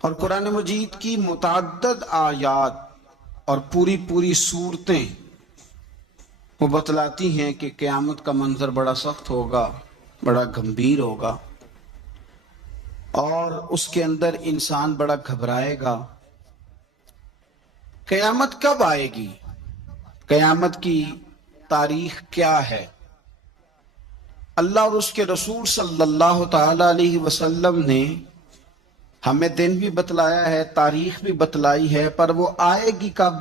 اور قرآن مجید کی متعدد آیات اور پوری صورتیں وہ بتلاتی ہیں کہ قیامت کا منظر بڑا سخت ہوگا، بڑا گمبھیر ہوگا، اور اس کے اندر انسان بڑا گھبرائے گا۔ قیامت کب آئے گی؟ قیامت کی تاریخ کیا ہے؟ اللہ اور اس کے رسول صلی اللہ تعالی علیہ وسلم نے ہمیں دن بھی بتلایا ہے، تاریخ بھی بتلائی ہے، پر وہ آئے گی کب،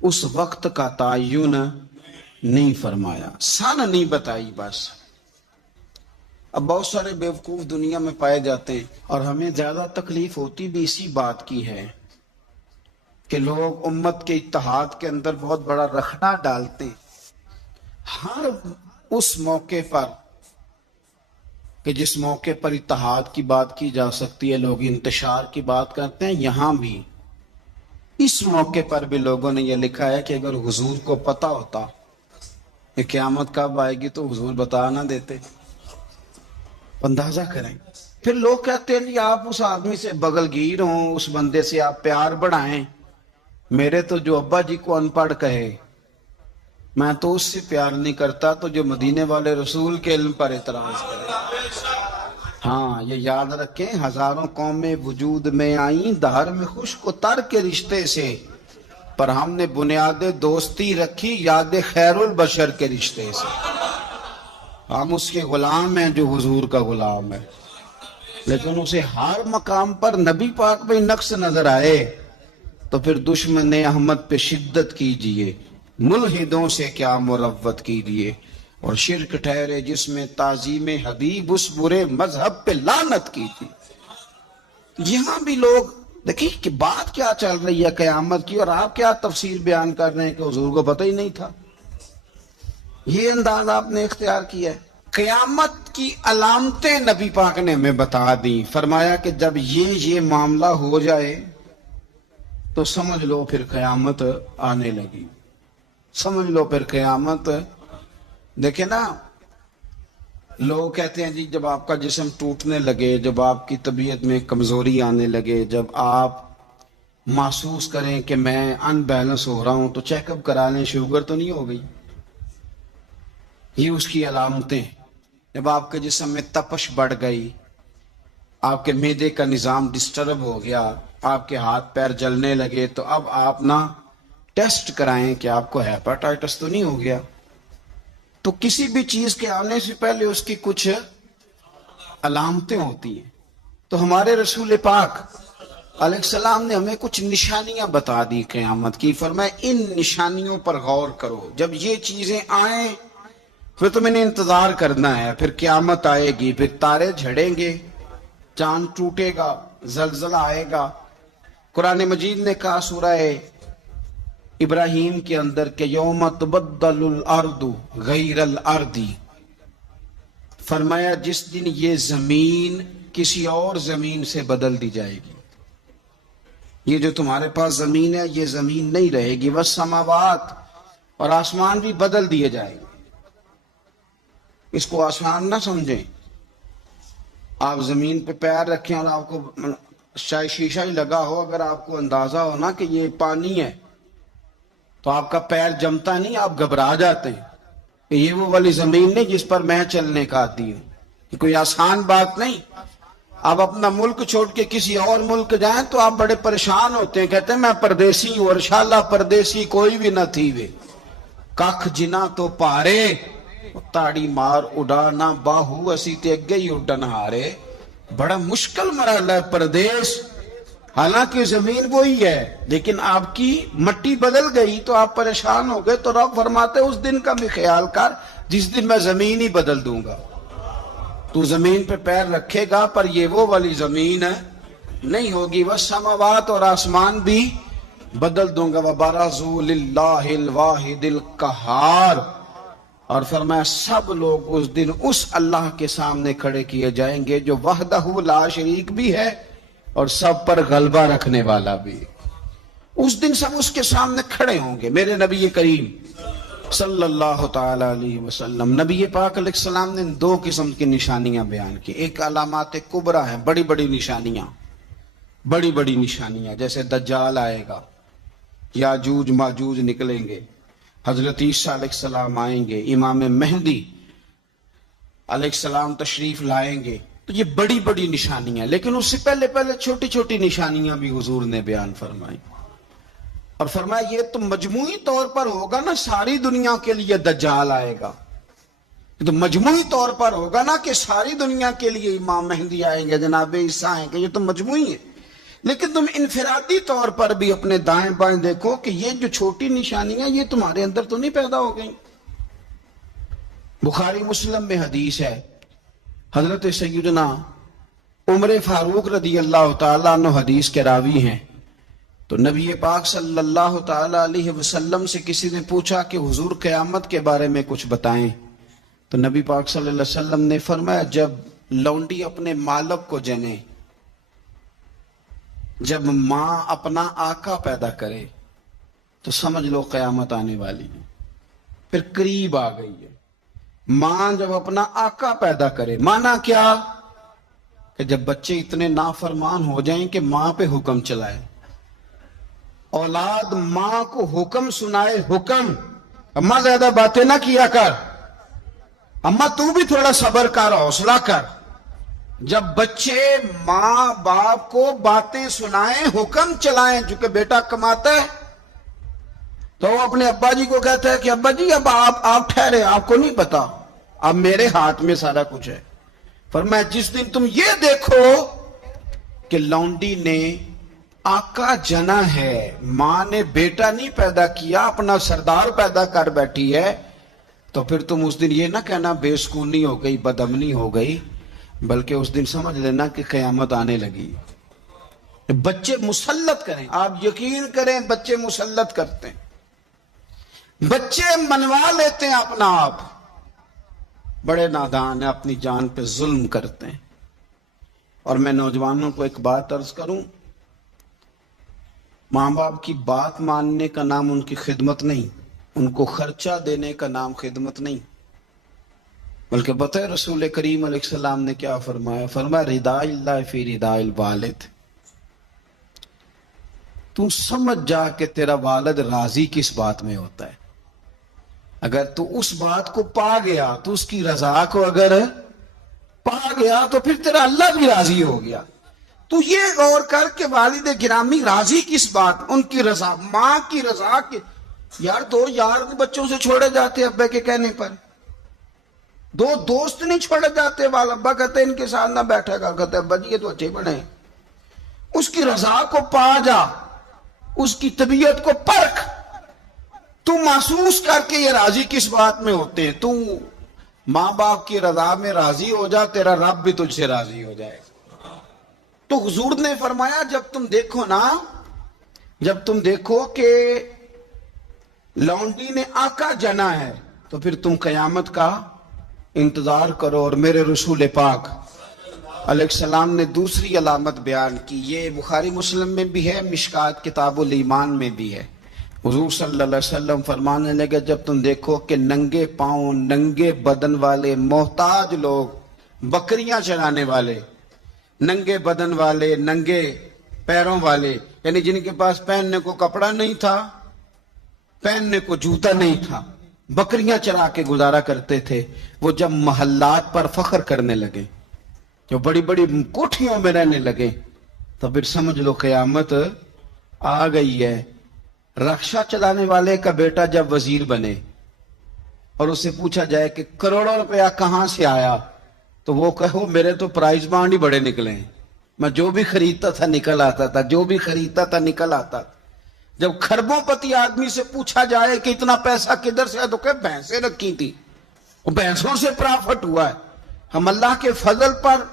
اس وقت کا تعین نہیں فرمایا، سن نہیں بتائی بس۔ اب بہت سارے بیوقوف دنیا میں پائے جاتے ہیں، اور ہمیں زیادہ تکلیف ہوتی بھی اسی بات کی ہے کہ لوگ امت کے اتحاد کے اندر بہت بڑا رخنہ ڈالتے ہیں۔ ہر اس موقع پر کہ جس موقع پر اتحاد کی بات کی جا سکتی ہے لوگ انتشار کی بات کرتے ہیں، یہاں بھی اس موقع پر بھی لوگوں نے یہ لکھا ہے کہ اگر حضور کو پتہ ہوتا کہ قیامت کب آئے گی تو حضور بتا نہ دیتے۔ اندازہ کریں۔ پھر لوگ کہتے ہیں آپ اس آدمی سے بغل گیر ہوں، اس بندے سے آپ پیار بڑھائیں۔ میرے تو جو ابا جی کو ان پڑھ کہے میں تو اس سے پیار نہیں کرتا تو جو مدینے والے رسول کے علم پر اعتراض کرے۔ ہاں یہ یاد رکھیں، ہزاروں قومیں وجود میں آئیں دہر میں خشک و تر کے رشتے سے، پر ہم نے بنیاد دوستی رکھی یاد خیر البشر کے رشتے سے۔ ہم اس کے غلام ہیں جو حضور کا غلام ہے، لیکن اسے ہر مقام پر نبی پاک پہ نقص نظر آئے تو پھر دشمن احمد پہ شدت کیجئے، ملحدوں سے کیا مروت کیجئے، اور شرک ٹھہرے جس میں تعظیم حبیب اس برے مذہب پہ لعنت کیجئے۔ یہاں بھی لوگ دیکھیں کہ بات کیا چل رہی ہے قیامت کی، اور آپ کیا تفسیر بیان کر رہے ہیں کہ حضور کو پتہ ہی نہیں تھا۔ یہ انداز آپ نے اختیار کیا ہے۔ قیامت کی علامتیں نبی پاک نے ہمیں بتا دی، فرمایا کہ جب یہ معاملہ ہو جائے تو سمجھ لو پھر قیامت آنے لگی، سمجھ لو پھر قیامت۔ دیکھیں نا، لوگ کہتے ہیں جی جب آپ کا جسم ٹوٹنے لگے، جب آپ کی طبیعت میں کمزوری آنے لگے، جب آپ محسوس کریں کہ میں ان بیلنس ہو رہا ہوں تو چیک اپ کرا لیں، شوگر تو نہیں ہو گئی۔ یہ اس کی علامتیں۔ جب آپ کے جسم میں تپش بڑھ گئی، آپ کے معدے کا نظام ڈسٹرب ہو گیا، آپ کے ہاتھ پیر جلنے لگے، تو اب آپ نہ ٹیسٹ کرائیں کہ آپ کو ہیپاٹائٹس تو نہیں ہو گیا۔ تو کسی بھی چیز کے آنے سے پہلے اس کی کچھ علامتیں ہوتی ہیں۔ تو ہمارے رسول پاک علیہ السلام نے ہمیں کچھ نشانیاں بتا دی قیامت کی، فرمایا ان نشانیوں پر غور کرو، جب یہ چیزیں آئیں پھر تمہیں انتظار کرنا ہے، پھر قیامت آئے گی، پھر تارے جھڑیں گے، چاند ٹوٹے گا، زلزلہ آئے گا۔ قرآن مجید نے کہا سورہ ابراہیم کے اندر کہ یوم تبدل الارض غیر الارض، فرمایا جس دن یہ زمین کسی اور زمین سے بدل دی جائے گی۔ یہ جو تمہارے پاس زمین ہے یہ زمین نہیں رہے گی، والسماوات، اور آسمان بھی بدل دیے جائیں گے۔ اس کو آسان نہ سمجھیں۔ آپ زمین پہ پیر رکھیں اور آپ کو شاید شیشہ ہی لگا ہو، اگر آپ کو اندازہ ہو نا کہ یہ پانی ہے تو آپ کا پیر جمتا نہیں، آپ گھبرا جاتے ہیں کہ یہ وہ والی زمین نہیں جس پر میں چلنے کا عادی ہوں۔ یہ کوئی آسان بات نہیں۔ آپ اپنا ملک چھوڑ کے کسی اور ملک جائیں تو آپ بڑے پریشان ہوتے ہیں، کہتے ہیں میں پردیسی ہوں، اور انشاءاللہ پردیسی کوئی بھی نہ تھی وے، کخ جنا تو پارے تاڑی مار اڈانا باہو اسی تے گئی اڈن ہارے۔ بڑا مشکل مرحلہ ہے پردیس، حالانکہ زمین وہی ہے لیکن آپ کی مٹی بدل گئی تو آپ پریشان ہو گئے۔ تو رب فرماتے اس دن کا بھی خیال کر جس دن میں زمین ہی بدل دوں گا۔ تو زمین پہ پیر رکھے گا پر یہ وہ والی زمین نہیں ہوگی، والسماوات، اور آسمان بھی بدل دوں گا۔ وَبَرَزُوا لِلَّهِ الْوَاحِدِ الْقَهَّارِ، اور فرمایا سب لوگ اس دن اس اللہ کے سامنے کھڑے کیے جائیں گے جو وحدہ لا شریک بھی ہے اور سب پر غلبہ رکھنے والا بھی۔ اس دن سب اس کے سامنے کھڑے ہوں گے۔ میرے نبی کریم صلی اللہ تعالی علیہ وسلم۔ نبی پاک علیہ السلام نے دو قسم کی نشانیاں بیان کی۔ ایک علامات کبریٰ ہیں، بڑی بڑی نشانیاں، بڑی بڑی نشانیاں، جیسے دجال آئے گا، یاجوج ماجوج نکلیں گے، حضرت عیسیٰ علیہ السلام آئیں گے، امام مہدی علیہ السلام تشریف لائیں گے۔ تو یہ بڑی بڑی نشانیاں، لیکن اس سے پہلے چھوٹی چھوٹی نشانیاں بھی حضور نے بیان فرمائی، اور فرمایا یہ تو مجموعی طور پر ہوگا نا، ساری دنیا کے لیے دجال آئے گا، تو مجموعی طور پر ہوگا نا کہ ساری دنیا کے لیے امام مہدی آئیں گے، جناب عیسیٰ آئیں گے، یہ تو مجموعی ہے۔ لیکن تم انفرادی طور پر بھی اپنے دائیں بائیں دیکھو کہ یہ جو چھوٹی نشانیاں یہ تمہارے اندر تو نہیں پیدا ہو گئیں۔ بخاری مسلم میں حدیث ہے، حضرت سیدنا عمر فاروق رضی اللہ تعالیٰ عنہ حدیث کے راوی ہیں۔ تو نبی پاک صلی اللہ تعالیٰ علیہ وسلم سے کسی نے پوچھا کہ حضور قیامت کے بارے میں کچھ بتائیں، تو نبی پاک صلی اللہ علیہ وسلم نے فرمایا جب لونڈی اپنے مالک کو جنے، جب ماں اپنا آقا پیدا کرے تو سمجھ لو قیامت آنے والی ہے، پھر قریب آ گئی ہے۔ ماں جب اپنا آقا پیدا کرے، مانا کیا کہ جب بچے اتنے نافرمان ہو جائیں کہ ماں پہ حکم چلائے، اولاد ماں کو حکم سنائے، حکم اماں زیادہ باتیں نہ کیا کر، اماں تو بھی تھوڑا صبر کر، حوصلہ کر۔ جب بچے ماں باپ کو باتیں سنائیں، حکم چلائیں، چونکہ بیٹا کماتا ہے تو وہ اپنے ابا جی کو کہتا ہے کہ ابا جی اب آپ ٹھہرے، آپ کو نہیں پتا، اب میرے ہاتھ میں سارا کچھ ہے۔ فرمایا جس دن تم یہ دیکھو کہ لونڈی نے آقا جنا ہے، ماں نے بیٹا نہیں پیدا کیا، اپنا سردار پیدا کر بیٹھی ہے، تو پھر تم اس دن یہ نہ کہنا بے سکونی ہو گئی، بدامنی ہو گئی، بلکہ اس دن سمجھ لینا کہ قیامت آنے لگی۔ بچے مسلط کریں، آپ یقین کریں بچے مسلط کرتے ہیں، بچے منوا لیتے ہیں اپنا آپ، بڑے نادان ہیں، اپنی جان پہ ظلم کرتے ہیں۔ اور میں نوجوانوں کو ایک بات عرض کروں، ماں باپ کی بات ماننے کا نام ان کی خدمت نہیں، ان کو خرچہ دینے کا نام خدمت نہیں، بلکہ بتائے رسول کریم علیہ السلام نے کیا فرمایا؟ فرمایا رضا اللہ فی رضا الوالد، تو سمجھ جا کہ تیرا والد راضی کس بات میں ہوتا ہے۔ اگر تو اس بات کو پا گیا، تو اس کی رضا کو اگر پا گیا تو پھر تیرا اللہ بھی راضی ہو گیا۔ تو یہ غور کر کے والد گرامی راضی کس بات، ان کی رضا، ماں کی رضا کی۔ یار دو یار بچوں سے چھوڑے جاتے ابے کے کہنے پر، دو دوست نہیں چھوڑے جاتے، والا ابا کہتے ان کے ساتھ نہ بیٹھا گا، کہتے ابا جی یہ تو اچھے بنے۔ اس کی رضا کو پا جا، اس کی طبیعت کو پرکھ، تو محسوس کر کے یہ راضی کس بات میں ہوتے ہیں۔ تو ماں باپ کی رضا میں راضی ہو جا، تیرا رب بھی تجھ سے راضی ہو جائے۔ تو حضور نے فرمایا جب تم دیکھو نا، جب تم دیکھو کہ لونڈی نے آقا جنا ہے، تو پھر تم قیامت کا انتظار کرو۔ اور میرے رسول پاک علیہ السلام نے دوسری علامت بیان کی، یہ بخاری مسلم میں بھی ہے، مشکات کتاب الایمان میں بھی ہے۔ حضور صلی اللہ علیہ وسلم فرمانے لگے جب تم دیکھو کہ ننگے پاؤں، ننگے بدن والے محتاج لوگ، بکریاں چرانے والے، ننگے بدن والے، ننگے پیروں والے، یعنی جن کے پاس پہننے کو کپڑا نہیں تھا، پہننے کو جوتا نہیں تھا، بکریاں چرا کے گزارا کرتے تھے، وہ جب محلات پر فخر کرنے لگے، جو بڑی بڑی کوٹھیوں میں رہنے لگے، تو پھر سمجھ لو قیامت آ گئی ہے۔ رکشا چلانے والے کا بیٹا جب وزیر بنے اور اسے پوچھا جائے کہ کروڑوں روپیہ کہاں سے آیا، تو وہ کہو میرے تو پرائز بانڈ ہی بڑے نکلے ہیں، میں جو بھی خریدتا تھا نکل آتا تھا، جو بھی خریدتا تھا نکل آتا تھا۔ جب خربوں پتی آدمی سے پوچھا جائے کہ اتنا پیسہ کدھر سے ہے، تو کہ بھینسیں رکھی تھی، وہ بھینسوں سے پرافٹ ہوا ہے۔ ہم اللہ کے فضل پر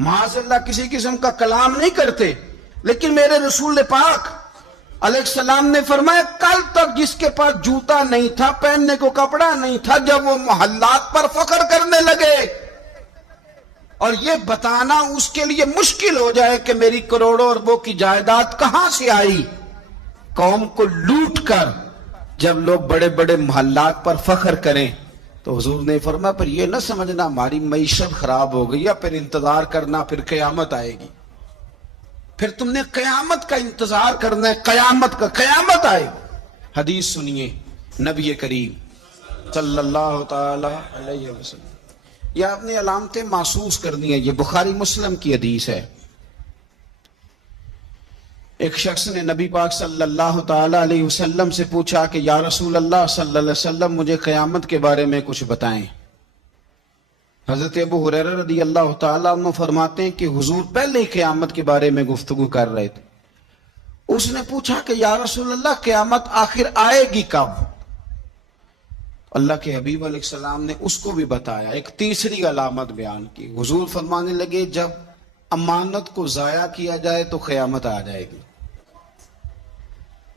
معاذ اللہ کسی قسم کا کلام نہیں کرتے، لیکن میرے رسول پاک علیہ السلام نے فرمایا کل تک جس کے پاس جوتا نہیں تھا، پہننے کو کپڑا نہیں تھا، جب وہ محلات پر فخر کرنے لگے اور یہ بتانا اس کے لیے مشکل ہو جائے کہ میری کروڑوں اربوں کی جائیداد کہاں سے آئی، قوم کو لوٹ کر، جب لوگ بڑے بڑے محلات پر فخر کریں تو حضور نے فرمایا پھر یہ نہ سمجھنا ہماری معیشت خراب ہو گئی، یا پھر انتظار کرنا پھر قیامت آئے گی، پھر تم نے قیامت کا انتظار کرنا ہے، قیامت آئے گی۔ حدیث سنیے نبی کریم صلی اللہ تعالی علیہ وسلم، یہ آپ نے علامتیں محسوس کرنی ہے، یہ بخاری مسلم کی حدیث ہے۔ ایک شخص نے نبی پاک صلی اللہ تعالی علیہ وسلم سے پوچھا کہ یا رسول اللہ صلی اللہ علیہ وسلم مجھے قیامت کے بارے میں کچھ بتائیں۔ حضرت ابو ہریرہ رضی اللہ تعالیٰ عنہ فرماتے ہیں کہ حضور پہلے ہی قیامت کے بارے میں گفتگو کر رہے تھے۔ اس نے پوچھا کہ یا رسول اللہ قیامت آخر آئے گی کب؟ اللہ کے حبیب علیہ السلام نے اس کو بھی بتایا، ایک تیسری علامت بیان کی۔ حضور فرمانے لگے جب امانت کو ضائع کیا جائے تو قیامت آ جائے گی۔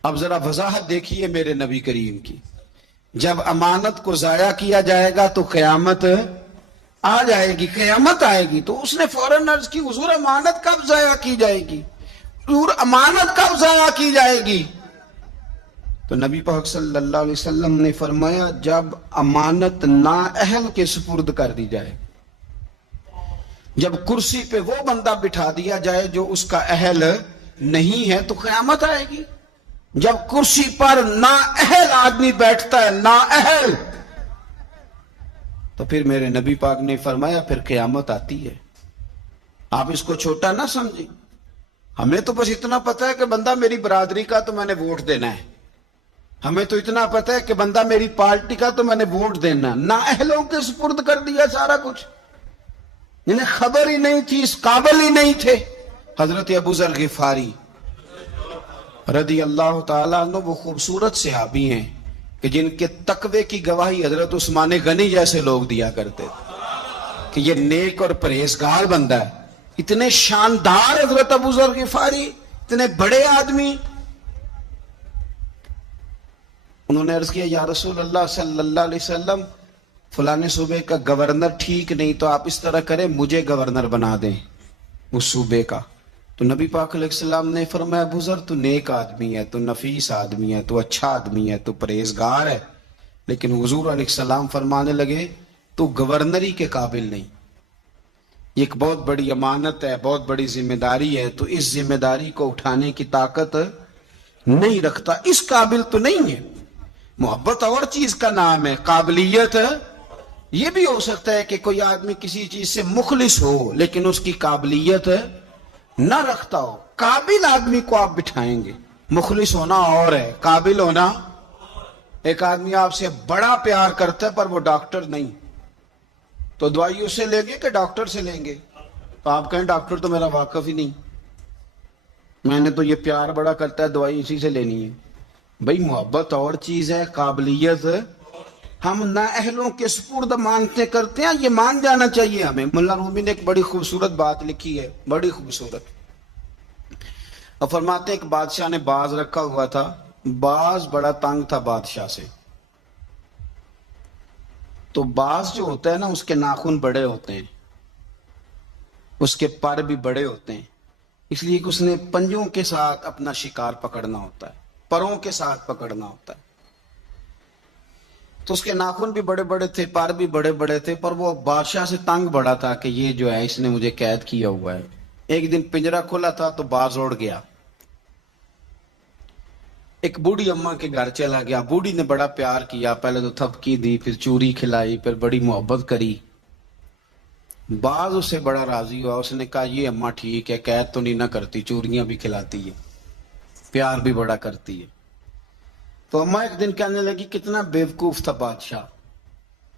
اب ذرا وضاحت دیکھیے میرے نبی کریم کی، جب امانت کو ضائع کیا جائے گا تو قیامت آ جائے گی، قیامت آئے گی۔ تو اس نے فوراً عرض کی حضور امانت کب ضائع کی جائے گی؟ حضور امانت کب ضائع کی جائے گی؟ تو نبی پاک صلی اللہ علیہ وسلم نے فرمایا جب امانت نااہل کے سپرد کر دی جائے، جب کرسی پہ وہ بندہ بٹھا دیا جائے جو اس کا اہل نہیں ہے تو قیامت آئے گی۔ جب کرسی پر نااہل آدمی بیٹھتا ہے، نااہل، تو پھر میرے نبی پاک نے فرمایا پھر قیامت آتی ہے۔ آپ اس کو چھوٹا نہ سمجھیں، ہمیں تو بس اتنا پتا ہے کہ بندہ میری برادری کا تو میں نے ووٹ دینا ہے، ہمیں تو اتنا پتا ہے کہ بندہ میری پارٹی کا تو میں نے ووٹ دینا، نااہلوں کے سپرد کر دیا سارا کچھ، انہیں خبر ہی نہیں تھی، اس قابل ہی نہیں تھے۔ حضرت ابو ذر غفاری رضی اللہ تعالیٰ عنہ وہ خوبصورت صحابی ہیں کہ جن کے تقوی کی گواہی حضرت عثمان غنی جیسے لوگ دیا کرتے تھے کہ یہ نیک اور پرہیزگار بندہ ہے۔ اتنے شاندار حضرت ابو ذر غفاری، اتنے بڑے آدمی، انہوں نے عرض کیا یا رسول اللہ صلی اللہ علیہ وسلم فلانے صوبے کا گورنر ٹھیک نہیں، تو آپ اس طرح کریں مجھے گورنر بنا دیں اس صوبے کا۔ تو نبی پاک علیہ السلام نے فرمایا ابو ذر تو نیک آدمی ہے، تو نفیس آدمی ہے، تو اچھا آدمی ہے، تو پرہیزگار ہے، لیکن حضور علیہ السلام فرمانے لگے تو گورنری کے قابل نہیں، یہ ایک بہت بڑی امانت ہے، بہت بڑی ذمہ داری ہے، تو اس ذمہ داری کو اٹھانے کی طاقت نہیں رکھتا، اس قابل تو نہیں ہے۔ محبت اور چیز کا نام ہے، قابلیت یہ بھی ہو سکتا ہے کہ کوئی آدمی کسی چیز سے مخلص ہو لیکن اس کی قابلیت نہ رکھتا ہو۔ قابل آدمی کو آپ بٹھائیں گے، مخلص ہونا اور ہے، قابل ہونا۔ ایک آدمی آپ سے بڑا پیار کرتا ہے پر وہ ڈاکٹر نہیں، تو دوائی اس سے لیں گے کہ ڈاکٹر سے لیں گے؟ تو آپ کہیں ڈاکٹر تو میرا واقف ہی نہیں، میں نے تو یہ پیار بڑا کرتا ہے دوائی اسی سے لینی ہے۔ بھئی محبت اور چیز ہے، قابلیت ہم نااہلوں کے سپرد مانتے کرتے ہیں، یہ مان جانا چاہیے ہمیں۔ ملا رومی نے ایک بڑی خوبصورت بات لکھی ہے، بڑی خوبصورت، اور فرماتے ہیں ایک بادشاہ نے باز رکھا ہوا تھا، باز بڑا تنگ تھا بادشاہ سے، تو باز جو ہوتا ہے نا اس کے ناخن بڑے ہوتے ہیں، اس کے پر بھی بڑے ہوتے ہیں، اس لیے کہ اس نے پنجوں کے ساتھ اپنا شکار پکڑنا ہوتا ہے، پروں کے ساتھ پکڑنا ہوتا ہے، تو اس کے ناخن بھی بڑے بڑے تھے، پر بھی بڑے بڑے تھے، پر وہ بادشاہ سے تنگ بڑا تھا کہ یہ جو ہے اس نے مجھے قید کیا ہوا ہے۔ ایک دن پنجرا کھلا تھا تو باز اڑ گیا، ایک بوڑھی اماں کے گھر چلا گیا، بوڑھی نے بڑا پیار کیا، پہلے تو تھپکی دی، پھر چوری کھلائی، پھر بڑی محبت کری، باز اس سے بڑا راضی ہوا، اس نے کہا یہ اماں ٹھیک ہے، قید تو نہیں نہ کرتی، چوریاں بھی کھلاتی ہے، پیار بھی بڑا کرتی ہے۔ تو اماں ایک دن کہنے لگی کتنا بیوقوف تھا بادشاہ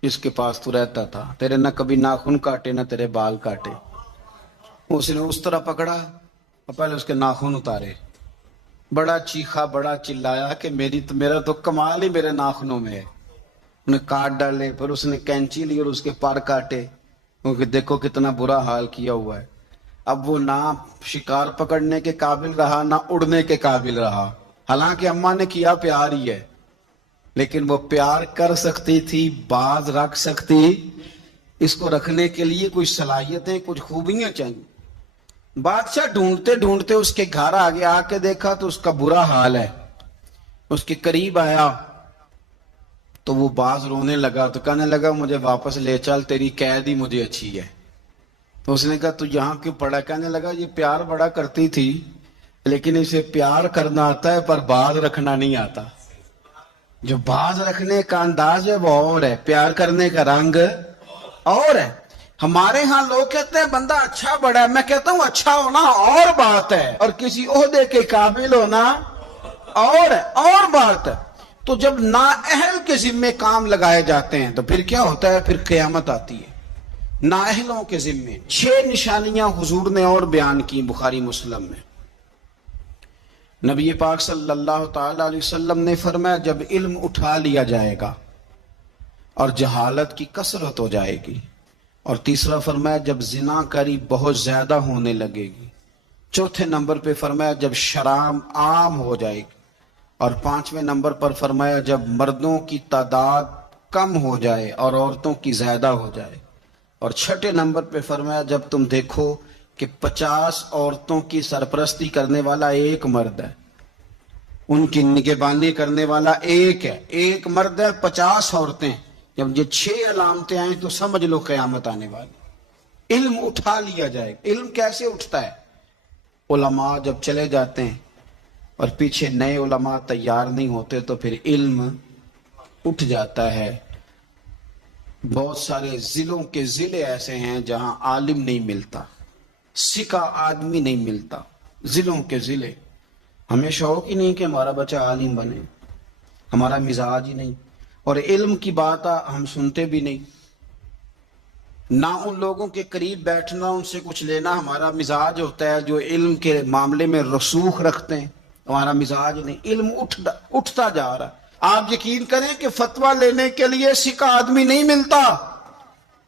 جس کے پاس تو رہتا تھا، تیرے نہ کبھی ناخن کاٹے نہ تیرے بال کاٹے۔ اس نے اس طرح پکڑا اور پہلے اس کے ناخن اتارے، بڑا چیخا، بڑا چلایا کہ میرا تو کمال ہی میرے ناخنوں میں ہے، انہیں کاٹ ڈالے، پھر اس نے کینچی لی اور اس کے پر کاٹے، کیونکہ دیکھو کتنا برا حال کیا ہوا ہے۔ اب وہ نہ شکار پکڑنے کے قابل رہا نہ اڑنے کے قابل رہا، حالانکہ اماں نے کیا پیار ہی ہے، لیکن وہ پیار کر سکتی تھی، باز رکھ سکتی، اس کو رکھنے کے لیے کچھ صلاحیتیں، کچھ خوبیاں چاہیے۔ بادشاہ ڈھونڈتے ڈھونڈتے اس کے گھر آ گیا، آ کے دیکھا تو اس کا برا حال ہے، اس کے قریب آیا، تو وہ باز رونے لگا تو کہنے لگا مجھے واپس لے چل، تیری قید ہی مجھے اچھی ہے۔ تو اس نے کہا تو یہاں کیوں پڑا؟ کہنے لگا یہ پیار بڑا کرتی تھی لیکن اسے پیار کرنا آتا ہے پر باز رکھنا نہیں آتا۔ جو باز رکھنے کا انداز ہے وہ اور ہے، پیار کرنے کا رنگ اور ہے۔ ہمارے ہاں لوگ کہتے ہیں بندہ اچھا بڑا ہے، میں کہتا ہوں اچھا ہونا اور بات ہے اور کسی عہدے کے قابل ہونا اور ہے، اور بات ہے۔ تو جب نااہل کے ذمے کام لگائے جاتے ہیں تو پھر کیا ہوتا ہے؟ پھر قیامت آتی ہے۔ نااہلوں کے ذمے 6 نشانیاں حضور نے اور بیان کی بخاری مسلم میں۔ نبی پاک صلی اللہ تعالی علیہ وسلم نے فرمایا جب علم اٹھا لیا جائے گا اور جہالت کی کثرت ہو جائے گی، اور تیسرا فرمایا جب زنا کاری بہت زیادہ ہونے لگے گی، چوتھے نمبر پہ فرمایا جب شراب عام ہو جائے گی، اور 5ویں نمبر پر فرمایا جب مردوں کی تعداد کم ہو جائے اور عورتوں کی زیادہ ہو جائے، اور 6 نمبر پہ فرمایا جب تم دیکھو کہ 50 عورتوں کی سرپرستی کرنے والا ایک مرد ہے، ان کی نگہبانی کرنے والا ایک مرد ہے، 50 عورتیں۔ جب یہ 6 علامتیں آئیں تو سمجھ لو قیامت آنے والی۔ علم اٹھا لیا جائے۔ علم کیسے اٹھتا ہے؟ علماء جب چلے جاتے ہیں اور پیچھے نئے علماء تیار نہیں ہوتے تو پھر علم اٹھ جاتا ہے۔ بہت سارے ضلعوں کے ضلع ایسے ہیں جہاں عالم نہیں ملتا، سکا آدمی نہیں ملتا، ضلعوں کے ضلع۔ ہمیں شوق ہی نہیں کہ ہمارا بچہ عالم بنے، ہمارا مزاج ہی نہیں، اور علم کی بات ہم سنتے بھی نہیں، نہ ان لوگوں کے قریب بیٹھنا، ان سے کچھ لینا ہمارا مزاج ہوتا ہے جو علم کے معاملے میں رسوخ رکھتے ہیں، ہمارا مزاج نہیں۔ علم اٹھتا جا رہا ہے۔ آپ یقین کریں کہ فتویٰ لینے کے لیے سکا آدمی نہیں ملتا،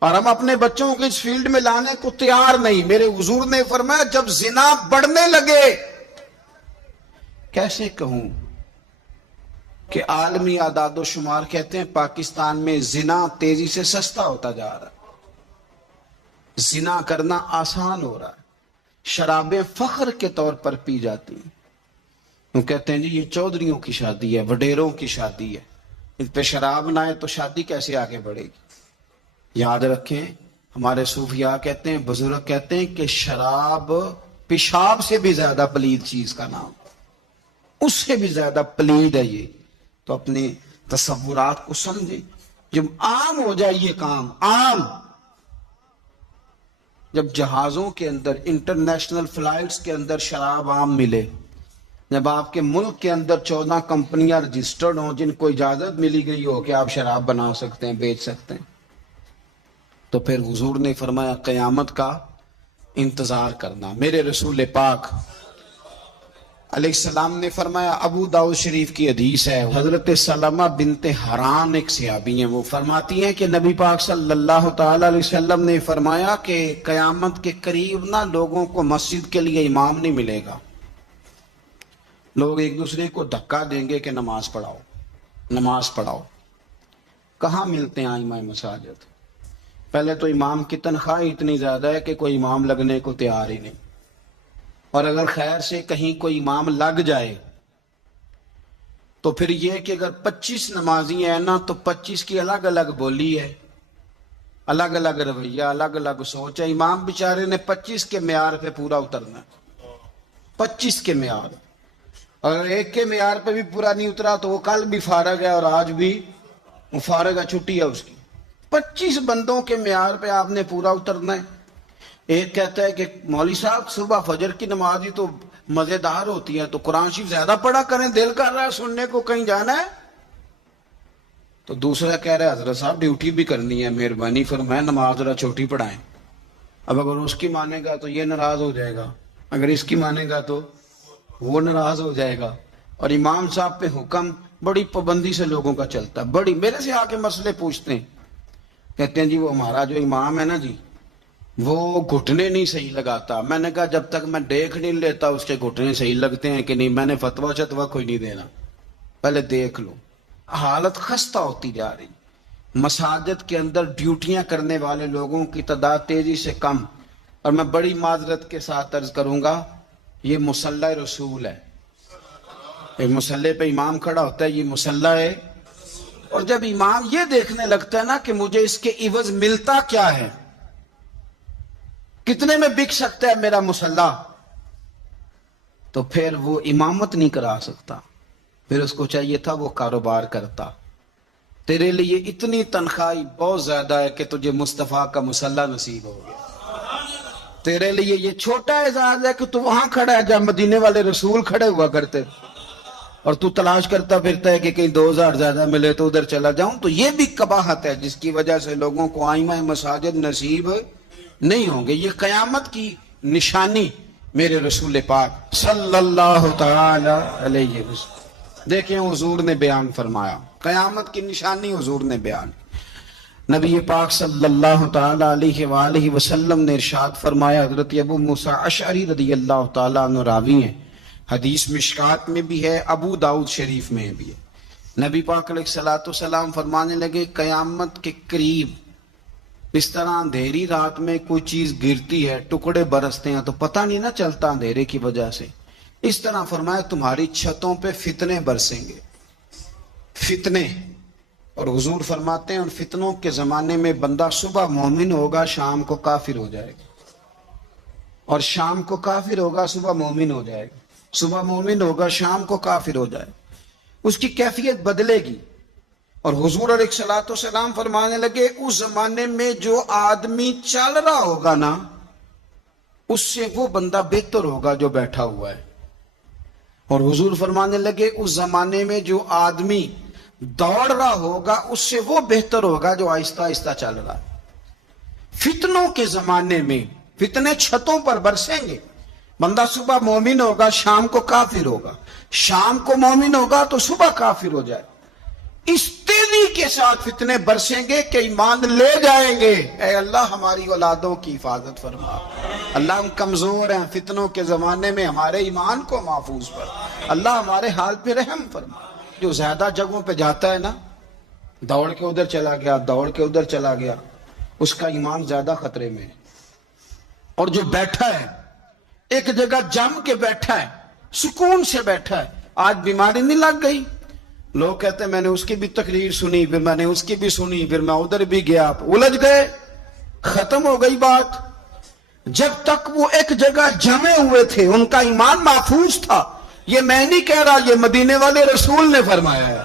اور ہم اپنے بچوں کو اس فیلڈ میں لانے کو تیار نہیں۔ میرے حضور نے فرمایا جب زنا بڑھنے لگے، کیسے کہوں کہ عالمی اعداد و شمار کہتے ہیں پاکستان میں زنا تیزی سے سستا ہوتا جا رہا ہے، زنا کرنا آسان ہو رہا ہے، شرابیں فخر کے طور پر پی جاتی ہیں۔ وہ کہتے ہیں جی یہ چودھریوں کی شادی ہے، وڈیروں کی شادی ہے، اس پہ شراب نہ آئے تو شادی کیسے آگے بڑھے گی؟ یاد رکھیں ہمارے صوفیاء کہتے ہیں، بزرگ کہتے ہیں کہ شراب پیشاب سے بھی زیادہ پلید چیز کا نام، اس سے بھی زیادہ پلید ہے یہ۔ تو اپنے تصورات کو سمجھیں۔ جب عام ہو جائے یہ کام، عام، جب جہازوں کے اندر، انٹرنیشنل فلائٹس کے اندر شراب عام ملے، جب آپ کے ملک کے اندر 14 کمپنیاں رجسٹرڈ ہوں جن کو اجازت ملی گئی ہو کہ آپ شراب بنا سکتے ہیں، بیچ سکتے ہیں، تو پھر حضور نے فرمایا قیامت کا انتظار کرنا۔ میرے رسول پاک علیہ السلام نے فرمایا، ابو داؤد شریف کی حدیث ہے، حضرت سلمہ بنت حرام ایک صحابی ہیں، وہ فرماتی ہیں کہ نبی پاک صلی اللہ تعالی علیہ وسلم نے فرمایا کہ قیامت کے قریب نہ لوگوں کو مسجد کے لیے امام نہیں ملے گا، لوگ ایک دوسرے کو دھکا دیں گے کہ نماز پڑھاؤ، نماز پڑھاؤ۔ کہاں ملتے ہیں ائمہ مساجد؟ پہلے تو امام کی تنخواہ اتنی زیادہ ہے کہ کوئی امام لگنے کو تیار ہی نہیں، اور اگر خیر سے کہیں کوئی امام لگ جائے تو پھر یہ کہ اگر 25 نمازی ہیں نا تو 25 کی الگ الگ بولی ہے، الگ الگ رویہ، الگ الگ سوچ ہے۔ امام بیچارے نے 25 کے معیار پہ پورا اترنا، 25 کے معیار، اگر ایک کے معیار پہ بھی پورا نہیں اترا تو وہ کل بھی فارغ ہے اور آج بھی وہ فارغ ہے، چھٹی ہے اس کی۔ 25 بندوں کے معیار پہ آپ نے پورا اترنا ہے۔ ایک کہتا ہے کہ مولوی صاحب صبح فجر کی نماز ہی تو مزیدار ہوتی ہے، تو قرآن شریف زیادہ پڑھا کریں، دل کر رہا ہے سننے کو، کہیں جانا ہے۔ تو دوسرا کہہ رہا ہے حضرت صاحب ڈیوٹی بھی کرنی ہے، مہربانی فرمائیں نماز ذرا چھوٹی پڑھائیں۔ اب اگر اس کی مانے گا تو یہ ناراض ہو جائے گا، اگر اس کی مانے گا تو وہ ناراض ہو جائے گا۔ اور امام صاحب پہ حکم بڑی پابندی سے لوگوں کا چلتا ہے، بڑی، میرے سے آ کے مسئلے پوچھتے ہیں، کہتے ہیں جی وہ ہمارا جو امام ہے نا جی وہ گھٹنے نہیں صحیح لگاتا۔ میں نے کہا جب تک میں دیکھ نہیں لیتا اس کے گھٹنے صحیح لگتے ہیں کہ نہیں، میں نے فتویٰ شتویٰ کوئی نہیں دینا، پہلے دیکھ لو۔ حالت خستہ ہوتی جا رہی، مساجد کے اندر ڈیوٹیاں کرنے والے لوگوں کی تعداد تیزی سے کم، اور میں بڑی معذرت کے ساتھ عرض کروں گا یہ مصلی رسول ہے، ایک مصلی پہ امام کھڑا ہوتا ہے، یہ مصلی ہے، اور جب امام یہ دیکھنے لگتا ہے نا کہ مجھے اس کے عوض ملتا کیا ہے، کتنے میں بک سکتا ہے میرا مصلی، تو پھر وہ امامت نہیں کرا سکتا، پھر اس کو چاہیے تھا وہ کاروبار کرتا۔ تیرے لیے اتنی تنخواہ بہت زیادہ ہے کہ تجھے مصطفیٰ کا مصلی نصیب ہو گیا، تیرے لیے یہ چھوٹا اعزاز ہے کہ تو وہاں کھڑا ہے جہاں مدینے والے رسول کھڑے ہوا کرتے، اور تو تلاش کرتا پھرتا ہے کہ کہیں 2000 زیادہ ملے تو ادھر چلا جاؤں۔ تو یہ بھی قباحت ہے جس کی وجہ سے لوگوں کو آئمہ مساجد نصیب نہیں ہوں گے۔ یہ قیامت کی نشانی میرے رسول پاک صلی اللہ تعالی علیہ وسلم، دیکھیں حضور نے بیان فرمایا، قیامت کی نشانی حضور نے بیان، نبی پاک صلی اللہ تعالی علیہ وآلہ وسلم نے ارشاد فرمایا، حضرت ابو موسیٰ اشعری رضی اللہ تعالیٰ عنہ راوی ہیں، حدیث مشکات میں بھی ہے، ابو داؤد شریف میں بھی ہے، نبی پاک علیہ الصلوۃ والسلام فرمانے لگے قیامت کے قریب اس طرح اندھیری رات میں کوئی چیز گرتی ہے، ٹکڑے برستے ہیں تو پتہ نہیں نہ چلتا اندھیرے کی وجہ سے، اس طرح فرمایا تمہاری چھتوں پہ فتنے برسیں گے، فتنے۔ اور حضور فرماتے ہیں ان فتنوں کے زمانے میں بندہ صبح مومن ہوگا شام کو کافر ہو جائے گا، اور شام کو کافر ہوگا صبح مومن ہو جائے گا، صبح مومن ہوگا شام کو کافر ہو جائے گا، اس کی کیفیت بدلے گی۔ اور حضور علیہ الصلوۃ والسلام فرمانے لگے اس زمانے میں جو آدمی چل رہا ہوگا نا اس سے وہ بندہ بہتر ہوگا جو بیٹھا ہوا ہے، اور حضور فرمانے لگے اس زمانے میں جو آدمی دوڑ رہا ہوگا اس سے وہ بہتر ہوگا جو آہستہ آہستہ چل رہا ہے۔ فتنوں کے زمانے میں فتنے چھتوں پر برسیں گے، بندہ صبح مومن ہوگا شام کو کافر ہوگا، شام کو مومن ہوگا تو صبح کافر ہو جائے، اس تیزی کے ساتھ فتنے برسیں گے کہ ایمان لے جائیں گے۔ اے اللہ ہماری اولادوں کی حفاظت فرما، اللہ ہم کمزور ہیں، فتنوں کے زمانے میں ہمارے ایمان کو محفوظ کر، اللہ ہمارے حال پہ رحم فرما۔ جو زیادہ جگہوں پہ جاتا ہے نا، دوڑ کے ادھر چلا گیا دوڑ کے ادھر چلا گیا، اس کا ایمان زیادہ خطرے میں ہے۔ اور جو بیٹھا ہے ایک جگہ جم کے بیٹھا ہے، سکون سے بیٹھا ہے، آج بیماری نہیں لگ گئی، لوگ کہتے ہیں میں نے اس کی بھی تقریر سنی، پھر میں نے اس کی بھی سنی، پھر میں ادھر بھی گیا، الجھ گئے، ختم ہو گئی بات۔ جب تک وہ ایک جگہ جمے ہوئے تھے ان کا ایمان محفوظ تھا۔ یہ میں نہیں کہہ رہا، یہ مدینے والے رسول نے فرمایا ہے،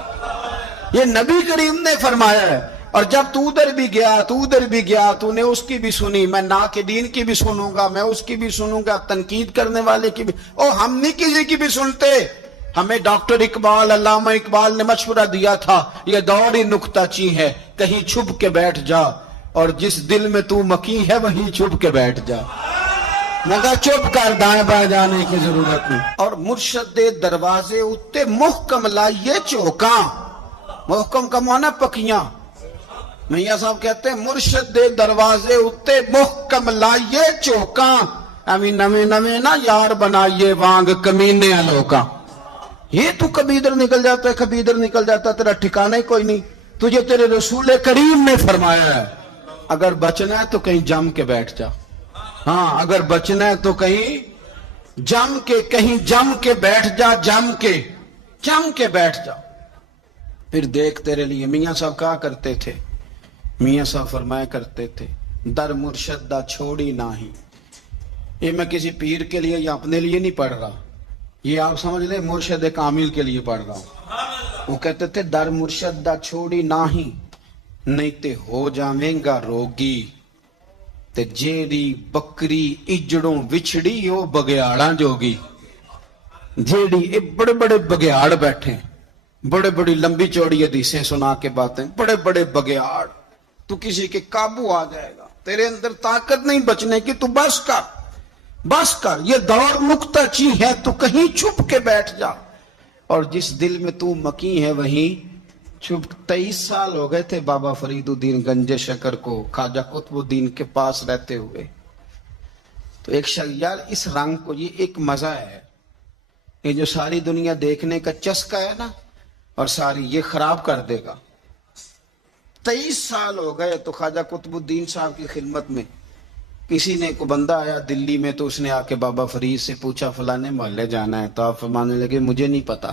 یہ نبی کریم نے فرمایا ہے۔ اور جب تو ادھر بھی گیا تو ادھر بھی گیا، تو نے اس کی بھی سنی، میں ناقدین کی بھی سنوں گا، میں اس کی بھی سنوں گا، تنقید کرنے والے کی بھی، او ہم نہیں کسی کی بھی سنتے۔ ہمیں ڈاکٹر اقبال، علامہ اقبال نے مشورہ دیا تھا، یہ دور ہی نکتہ چی ہے، کہیں چھپ کے بیٹھ جا، اور جس دل میں تو مکی ہے وہیں چھپ کے بیٹھ جا، مگر چپ کر، دائیں بائیں جانے کی ضرورت نہیں۔ اور مرشد دے دروازے اتے محکم لائیے چوکاں، محکم کا معنی پکیاں، میاں صاحب کہتے ہیں مرشد دے دروازے اتے محکم لائیے چوکاں، امی نویں نویں نا یار بنائیے وانگ کمینے لوکاں۔ یہ تو کبھی ادھر نکل جاتا ہے کبھی ادھر نکل جاتا ہے، تیرا ٹھکانہ ہی کوئی نہیں۔ تجھے تیرے رسول کریم نے فرمایا ہے اگر بچنا ہے تو کہیں جم کے بیٹھ جا، ہاں اگر بچنا ہے تو کہیں جم کے بیٹھ جا، جم کے بیٹھ جا۔ پھر دیکھ تیرے لیے میاں صاحب کہا کرتے تھے، میاں صاحب فرمایا کرتے تھے در مرشد دا چھوڑی ناہی۔ یہ میں کسی پیر کے لیے یا اپنے لیے نہیں پڑھ رہا، یہ آپ سمجھ لیں مرشد کامل کے لیے پڑھ رہا ہوں۔ وہ کہتے تھے در مرشد دا چھوڑی ناہی، نہیں تے ہو جاویں گا روگی، تے جیڑی بکری اجڑوں وچھڑی او بگیاڑاں جوگی۔ جیڑی بڑے بڑے بگیاڑ بیٹھے، بڑے بڑی لمبی چوڑی حدیثیں سنا کے باتیں، بڑے بڑے بگیاڑ، تو کسی کے قابو آ جائے گا، تیرے اندر طاقت نہیں بچنے کی، تو بس کر، یہ دور نکتہ چی ہے، تو کہیں چھپ کے بیٹھ جا، اور جس دل میں تو مکی ہے وہیں چھپ۔ 23 سال ہو گئے تھے بابا فرید الدین گنج شکر کو خواجہ قطب الدین کے پاس رہتے ہوئے، تو ایک شخص، یار اس رنگ کو، یہ ایک مزہ ہے، یہ جو ساری دنیا دیکھنے کا چسکا ہے نا، اور ساری یہ خراب کر دے گا۔ 23 سال ہو گئے تو خواجہ قطب الدین صاحب کی خدمت میں کسی نے کو بندہ آیا دلی میں، تو اس نے آ کے بابا فرید سے پوچھا فلانے محلے جانا ہے، تو آپ فرمانے لگے مجھے نہیں پتا،